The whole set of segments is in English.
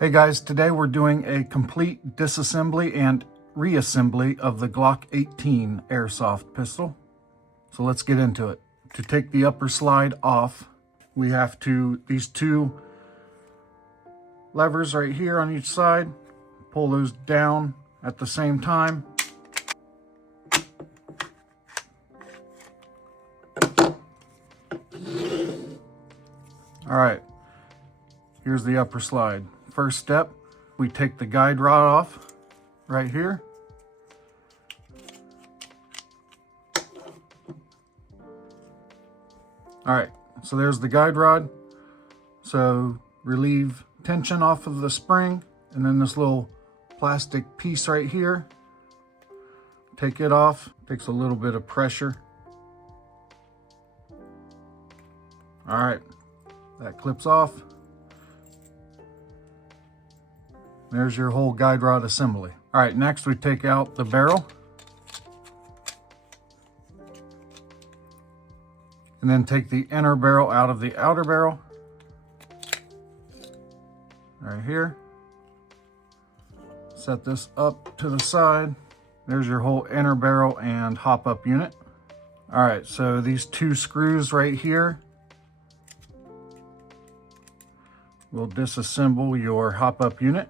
Hey guys, today we're doing a complete disassembly and reassembly of the Glock 18 Airsoft pistol. So let's get into it. To take the upper slide off, we have these two levers right here on each side, pull those down at the same time. All right, here's the upper slide. First step, we take the guide rod off right here. All right, so there's the guide rod. So relieve tension off of the spring, and then this little plastic piece right here. Take it off, takes a little bit of pressure. All right, that clips off. There's your whole guide rod assembly. All right, next we take out the barrel. And then take the inner barrel out of the outer barrel. Right here. Set this up to the side. There's your whole inner barrel and hop-up unit. All right, so these two screws right here will disassemble your hop-up unit.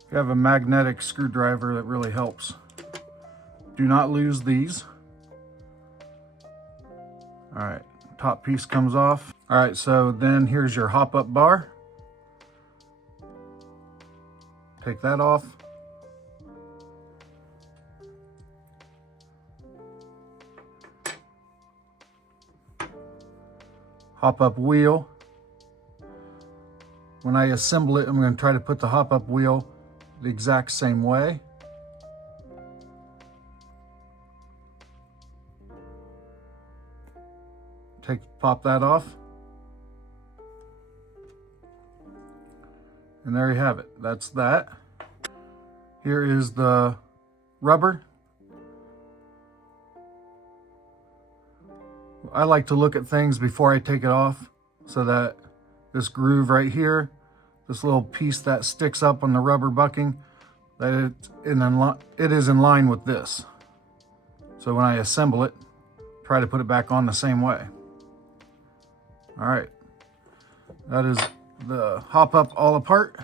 If you have a magnetic screwdriver, that really helps. Do not lose these. All right, top piece comes off. All right, so then here's your hop-up bar. Take that off. Hop-up wheel. When I assemble it, I'm going to try to put the hop-up wheel the exact same way. Pop that off. And there you have it. That's that. Here is the rubber. I like to look at things before I take it off, so that this groove right here, this little piece that sticks up on the rubber bucking, that it is in line with this. So when I assemble it, try to put it back on the same way. All right, that is the hop-up all apart.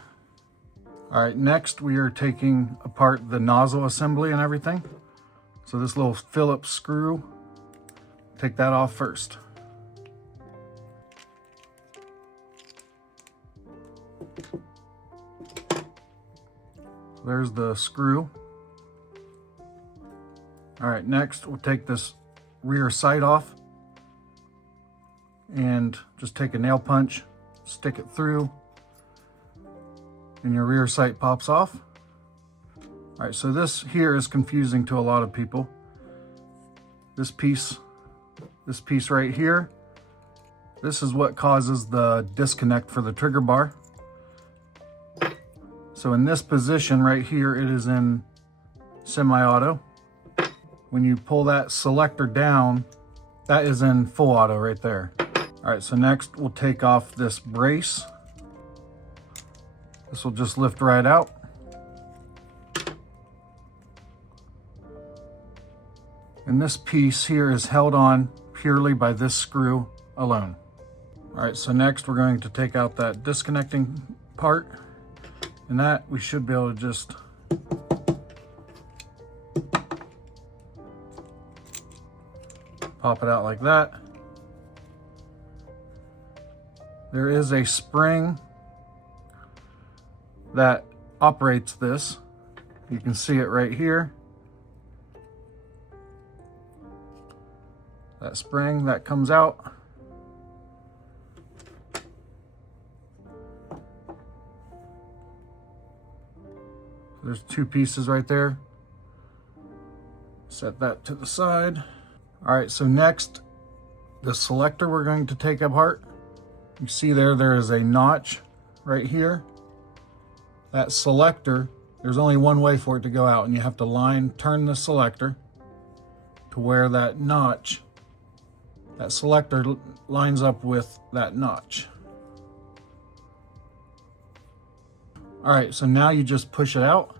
All right, next we are taking apart the nozzle assembly and everything. So this little Phillips screw, take that off first. There's the screw. All right, next we'll take this rear sight off and just take a nail punch, stick it through, and your rear sight pops off. All right, so this here is confusing to a lot of people. This piece right here, this is what causes the disconnect for the trigger bar. So in this position right here, it is in semi-auto. When you pull that selector down, that is in full auto right there. All right, so next we'll take off this brace. This will just lift right out. And this piece here is held on purely by this screw alone. All right, so next we're going to take out that disconnecting part. And that we should be able to just pop it out like that. There is a spring that operates this. You can see it right here. That spring that comes out. There's two pieces right there. Set that to the side. All right, so next, the selector we're going to take apart. You see there is a notch right here. That selector, there's only one way for it to go out, and you have to turn the selector to where that notch, that selector lines up with that notch. All right, so now you just push it out.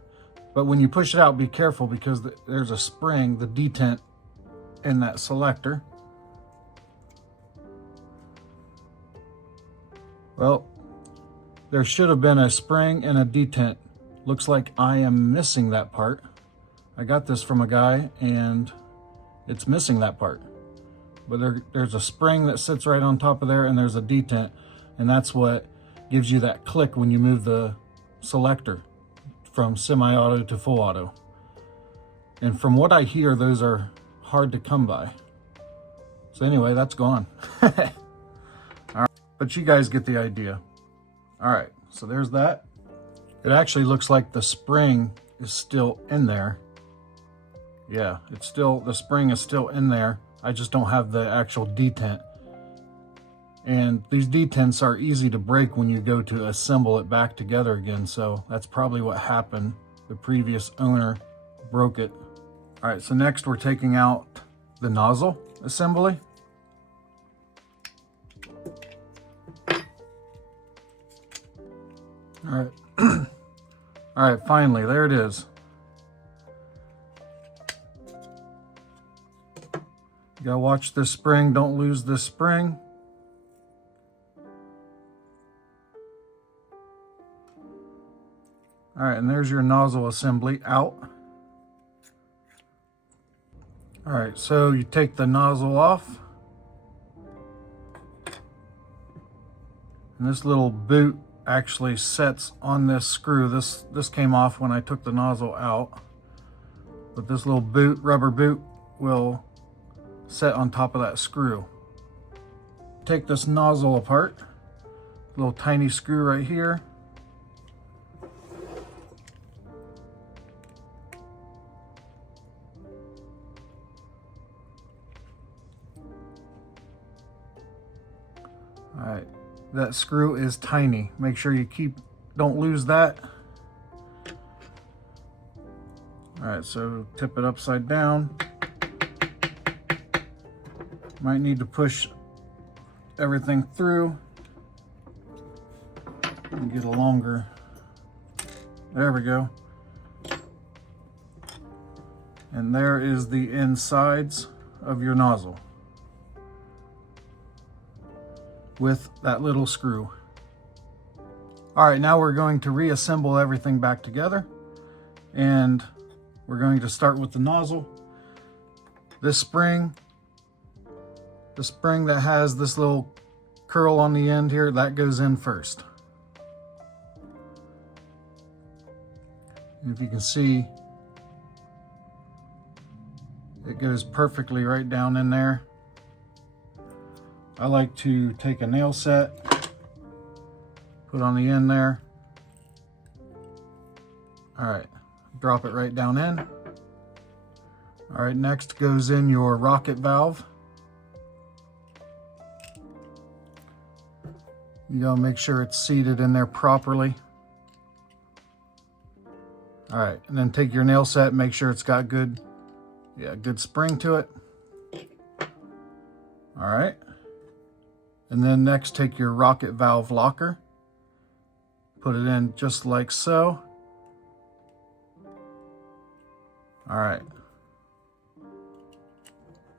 But when you push it out, be careful because there's a spring, the detent in that selector. Well, there should have been a spring and a detent. Looks like I am missing that part. I got this from a guy and it's missing that part. But there's a spring that sits right on top of there and there's a detent. And that's what gives you that click when you move the selector from semi-auto to full auto. And from what I hear, those are hard to come by. So anyway, that's gone. All right, but you guys get the idea. All right, so there's that. It actually looks like the spring is still in there. Yeah, it's still, the spring is still in there. I just don't have the actual detent. And these detents are easy to break when you go to assemble it back together again. So that's probably what happened. The previous owner broke it. All right, so next we're taking out the nozzle assembly. All right. All right, finally, there it is. You gotta watch this spring, don't lose this spring. All right, and there's your nozzle assembly out. All right, so you take the nozzle off. And this little boot actually sets on this screw. This came off when I took the nozzle out. But this little boot, rubber boot, will set on top of that screw. Take this nozzle apart. Little tiny screw right here. All right, that screw is tiny. Make sure you don't lose that. All right, so tip it upside down. Might need to push everything through and get a longer, there we go. And there is the insides of your nozzle with that little screw. All right, now we're going to reassemble everything back together, and we're going to start with the nozzle. This spring, the spring that has this little curl on the end here, that goes in first. And if you can see, it goes perfectly right down in there. I like to take a nail set, put on the end there. All right, drop it right down in. All right, next goes in your rocket valve. You gotta make sure it's seated in there properly. All right, and then take your nail set, make sure it's got good spring to it. All right. And then next, take your rocket valve locker, put it in just like so. All right.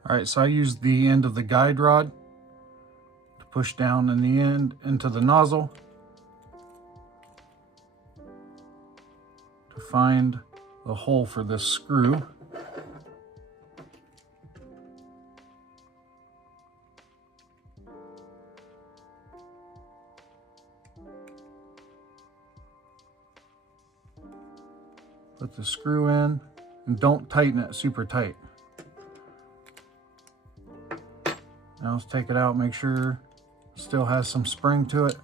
All right, so I used the end of the guide rod to push down in the end into the nozzle to find the hole for this screw. Put the screw in and don't tighten it super tight. Now let's take it out, make sure it still has some spring to it.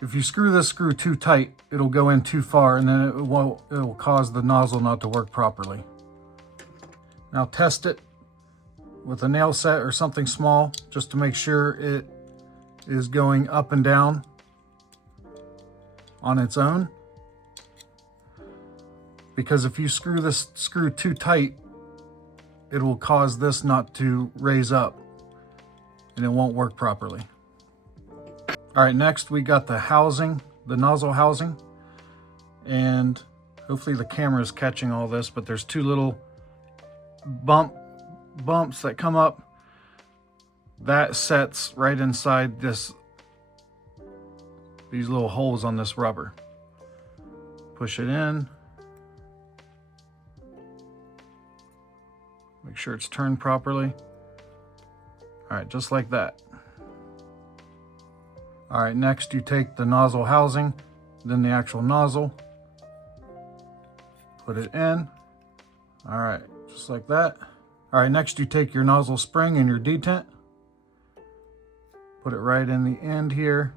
If you screw this screw too tight, it'll go in too far and then it'll cause the nozzle not to work properly. Now test it with a nail set or something small just to make sure it is going up and down on its own. Because if you screw this screw too tight, it will cause this not to raise up and it won't work properly. All right, next we got the housing, the nozzle housing, and hopefully the camera is catching all this, but there's two little bumps that come up. That sets right inside these little holes on this rubber. Push it in. Make sure it's turned properly. All right, just like that. All right, next you take the nozzle housing, then the actual nozzle, put it in. All right, just like that. All right, next you take your nozzle spring and your detent, put it right in the end here.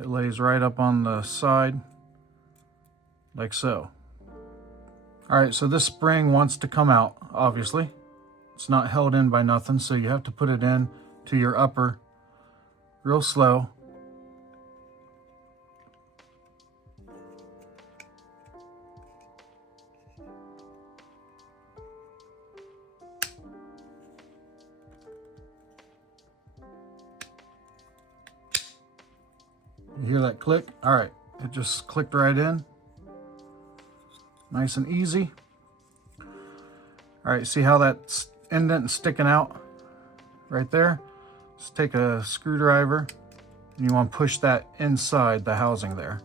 It lays right up on the side, like so. All right, so this spring wants to come out, obviously. It's not held in by nothing, so you have to put it in to your upper real slow. You hear that click? All right, it just clicked right in. Nice and easy. All right, see how that indent is sticking out right there? Just take a screwdriver and you want to push that inside the housing there.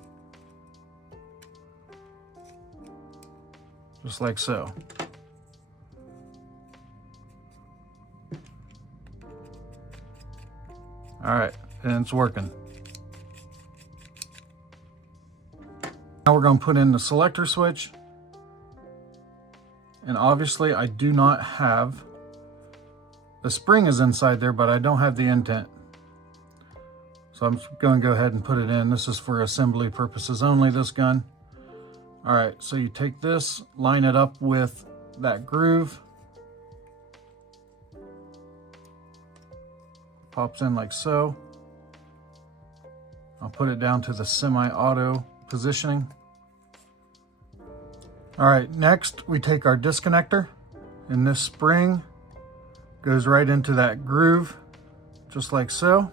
Just like so. All right, and it's working. Now we're going to put in the selector switch. And obviously I do not have, the spring is inside there, but I don't have the indent. So I'm going to go ahead and put it in. This is for assembly purposes only, this gun. All right, so you take this, line it up with that groove. Pops in like so. I'll put it down to the semi-auto positioning. All right, next we take our disconnector, and this spring goes right into that groove, just like so.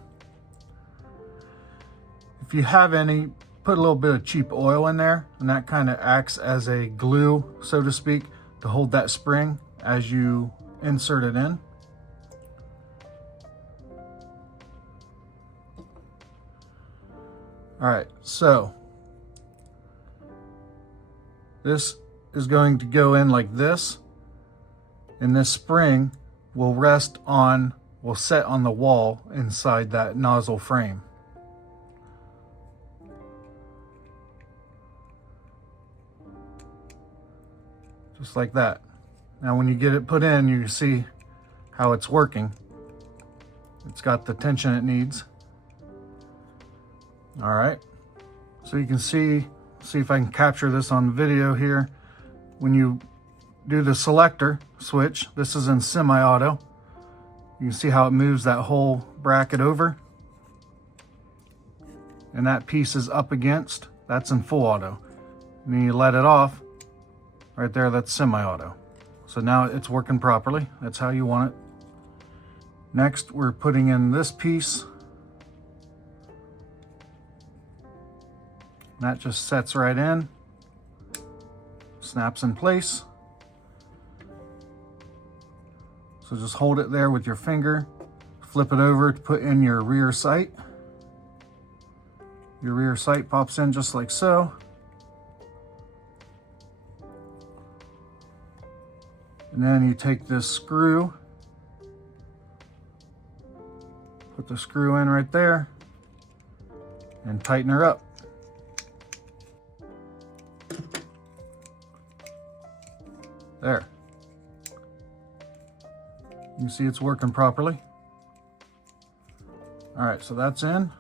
If you have any, put a little bit of cheap oil in there, and that kind of acts as a glue, so to speak, to hold that spring as you insert it in. All right, so this is going to go in like this, and this spring will set on the wall inside that nozzle frame. Just like that. Now when you get it put in, you see how it's working. It's got the tension it needs. All right, so you can see if I can capture this on the video here. When you do the selector switch, this is in semi-auto. You can see how it moves that whole bracket over. And that piece is up against, that's in full auto. And then you let it off, right there, that's semi-auto. So now it's working properly. That's how you want it. Next, we're putting in this piece. That just sets right in, snaps in place. So just hold it there with your finger, flip it over to put in your rear sight. Your rear sight pops in just like so. And then you take this screw, put the screw in right there, and tighten her up. There. You can see it's working properly. All right, so that's in.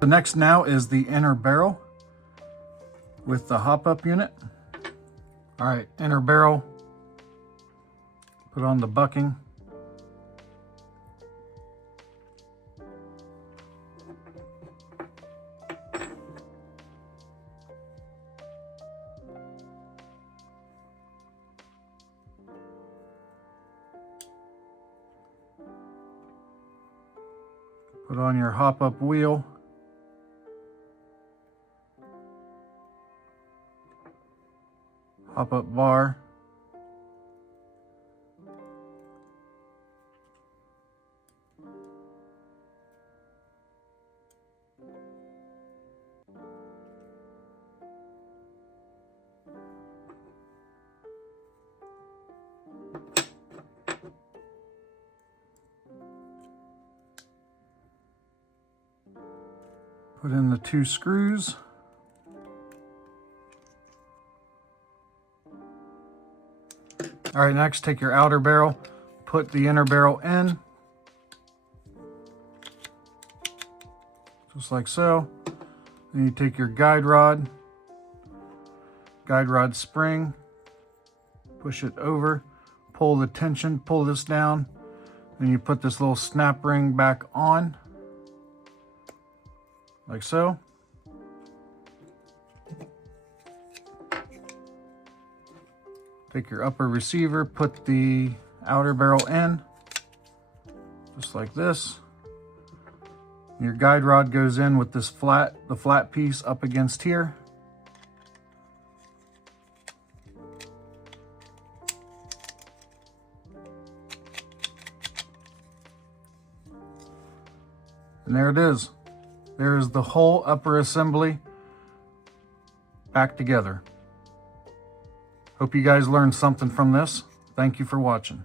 The next now is the inner barrel with the hop-up unit. All right, inner barrel. Put on the bucking. Put on your hop-up wheel. Hop-up bar. Put in the 2 screws. All right, next take your outer barrel, put the inner barrel in, just like so. Then you take your guide rod spring, push it over, pull the tension, pull this down, then you put this little snap ring back on, like so. Take your upper receiver, put the outer barrel in, just like this. Your guide rod goes in with this the flat piece up against here. And there it is. There is the whole upper assembly back together. Hope you guys learned something from this. Thank you for watching.